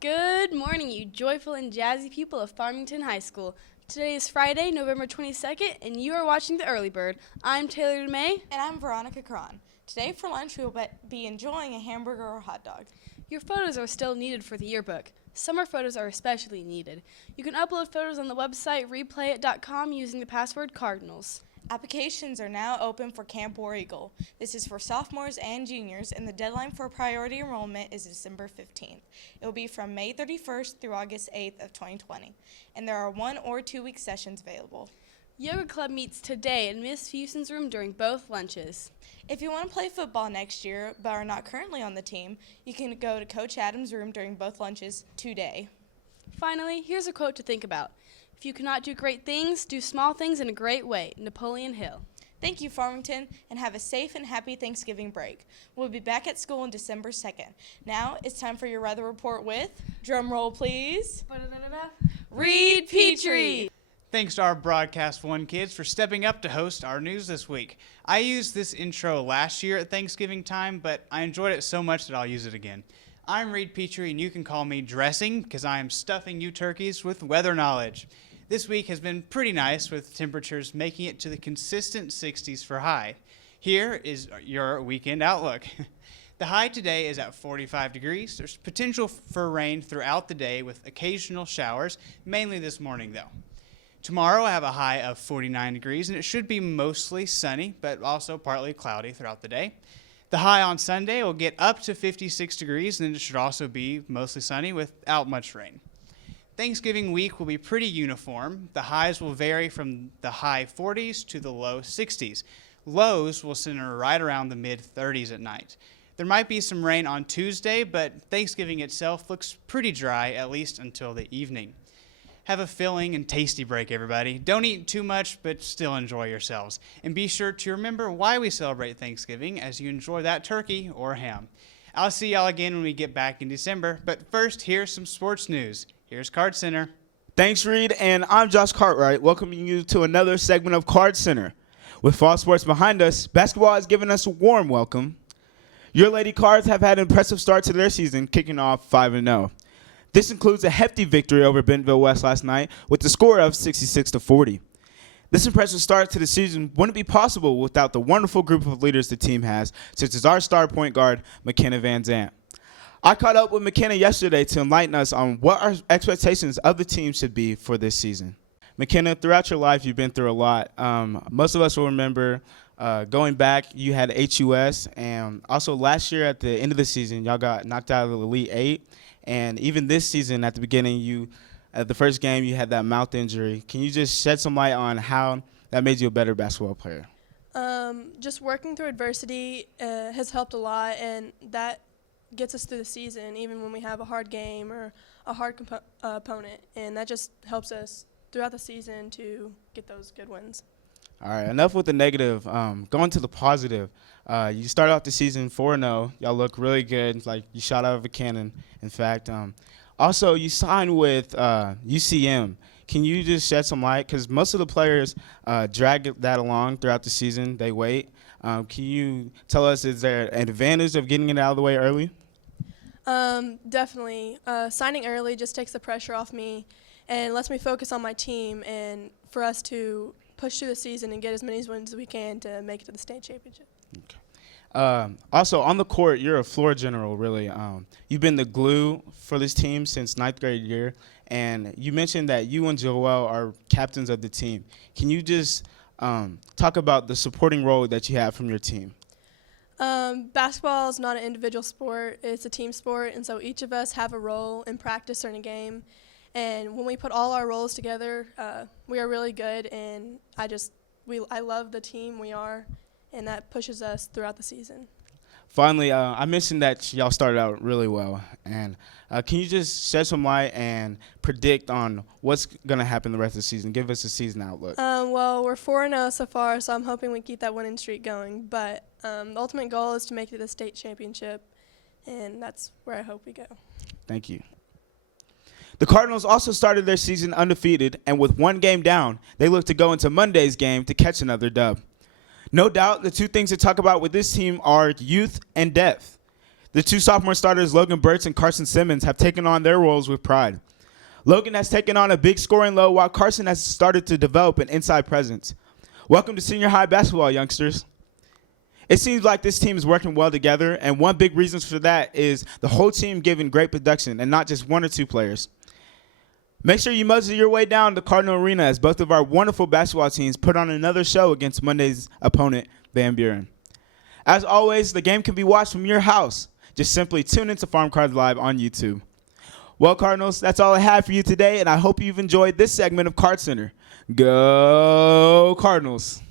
Good morning, you joyful and jazzy people of Farmington High School. Today is Friday, November 22nd, and you are watching The Early Bird. I'm Taylor DeMay. And I'm Veronica Cron. Today for lunch we will be enjoying a hamburger or hot dog. Your photos are still needed for the yearbook. Summer photos are especially needed. You can upload photos on the website replayit.com using the password Cardinals. Applications are now open for Camp War Eagle. This is for sophomores and juniors, and the deadline for priority enrollment is December 15th. It will be from May 31st through August 8th of 2020, and there are 1 or 2 week sessions available. Yoga Club meets today in Miss Fuson's room during both lunches. If you want to play football next year but are not currently on the team, you can go to Coach Adams' room during both lunches today. Finally, here's a quote to think about. If you cannot do great things, do small things in a great way. Napoleon Hill. Thank you, Farmington, and have a safe and happy Thanksgiving break. We'll be back at school on December 2nd. Now it's time for your weather report with, drum roll please, Reed Petrie. Thanks to our Broadcast One kids for stepping up to host our news this week. I used this intro last year at Thanksgiving time, but I enjoyed it so much that I'll use it again. I'm Reed Petrie, and you can call me Dressing because I am stuffing you turkeys with weather knowledge. This week has been pretty nice with temperatures making it to the consistent 60s for high. Here is your weekend outlook. The high today is at 45 degrees. There's potential for rain throughout the day with occasional showers, mainly this morning though. Tomorrow I have a high of 49 degrees and it should be mostly sunny, but also partly cloudy throughout the day. The high on Sunday will get up to 56 degrees and it should also be mostly sunny without much rain. Thanksgiving week will be pretty uniform. The highs will vary from the high 40s to the low 60s. Lows will center right around the mid 30s at night. There might be some rain on Tuesday, but Thanksgiving itself looks pretty dry, at least until the evening. Have a filling and tasty break, everybody. Don't eat too much, but still enjoy yourselves. And be sure to remember why we celebrate Thanksgiving as you enjoy that turkey or ham. I'll see y'all again when we get back in December, but first, here's some sports news. Here's Card Center. Thanks, Reed, and I'm Josh Cartwright, welcoming you to another segment of Card Center. With fall sports behind us, basketball has given us a warm welcome. Your Lady Cards have had an impressive start to their season, kicking off 5-0. This includes a hefty victory over Bentonville West last night with the score of 66-40. This impressive start to the season wouldn't be possible without the wonderful group of leaders the team has, such as our star point guard, McKenna Van Zant. I caught up with McKenna yesterday to enlighten us on what our expectations of the team should be for this season. McKenna, throughout your life, you've been through a lot. Most of us will remember going back, you had HUS, and also last year at the end of the season, y'all got knocked out of the Elite Eight. And even this season, at the beginning, at the first game, you had that mouth injury. Can you just shed some light on how that made you a better basketball player? Just working through adversity has helped a lot, and that gets us through the season, even when we have a hard game or a hard opponent. And that just helps us throughout the season to get those good wins. All right, enough with the negative. Going to the positive. You start off the season 4-0. Y'all look really good. Like you shot out of a cannon, in fact. Also, you signed with UCM. Can you just shed some light? Because most of the players drag that along throughout the season. They wait. Can you tell us, is there an advantage of getting it out of the way early? Definitely. Signing early just takes the pressure off me and lets me focus on my team and for us to push through the season and get as many wins as we can to make it to the state championship. Okay. Also, on the court, you're a floor general, really. You've been the glue for this team since ninth grade year, and you mentioned that you and Joel are captains of the team. Can you just talk about the supporting role that you have from your team? Basketball is not an individual sport. It's a team sport, and so each of us have a role in practice or in a game. And when we put all our roles together, we are really good, and I love the team we are, and that pushes us throughout the season. Finally, I mentioned that y'all started out really well, and can you just shed some light and predict on what's going to happen the rest of the season? Give us a season outlook. Well, we're 4-0 so far, so I'm hoping we keep that winning streak going. But the ultimate goal is to make it to the state championship, and that's where I hope we go. Thank you. The Cardinals also started their season undefeated, and with one game down, they look to go into Monday's game to catch another dub. No doubt, the two things to talk about with this team are youth and depth. The two sophomore starters, Logan Burtz and Carson Simmons, have taken on their roles with pride. Logan has taken on a big scoring load, while Carson has started to develop an inside presence. Welcome to senior high basketball, youngsters. It seems like this team is working well together, and one big reason for that is the whole team giving great production and not just one or two players. Make sure you muzzle your way down to Cardinal Arena as both of our wonderful basketball teams put on another show against Monday's opponent, Van Buren. As always, the game can be watched from your house. Just simply tune into Farm Cards Live on YouTube. Well, Cardinals, that's all I have for you today, and I hope you've enjoyed this segment of Card Center. Go Cardinals!